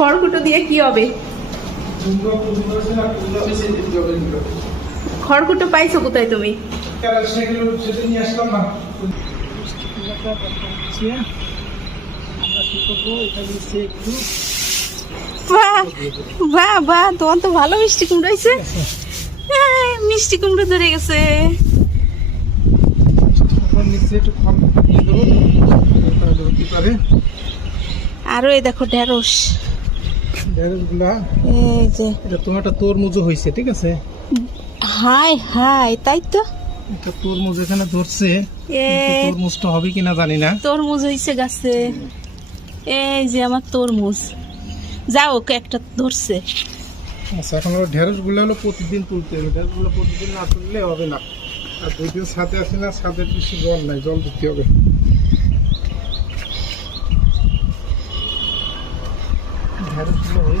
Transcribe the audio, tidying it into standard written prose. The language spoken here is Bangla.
খড়কুটো দিয়ে কি হবে? খড়কুটো পাইছো কোথায় তুমি? বাহ বাহ, তোমার তো ভালো মিষ্টি কুমড়ো হয়েছে। মিষ্টি কুমড়ো ধরে গেছে। আরো এই দেখো ঢেঁড়স। এই যে এটা তোমারটা তরমুজও হয়েছে, ঠিক আছে। হাই হাই, তাই তো এটা তরমুজ এখানে ধরছে, তরমুজটা হবে কিনা জানি না। তরমুজ হয়েছে গাছে। এই যে আমার তরমুজ, যাও একটা ধরছে। আচ্ছা, এখন ঢেঁড়স গুলো হলো প্রতিদিন তুলতে হবে। ঢেঁড়স গুলো প্রতিদিন না তুললে হবে না। আর দুই দিন ছাদে আসি না, ছাদের বেশি জল নাই, জল দিতে হবে। ঢেঁড়স গুলো হয়ে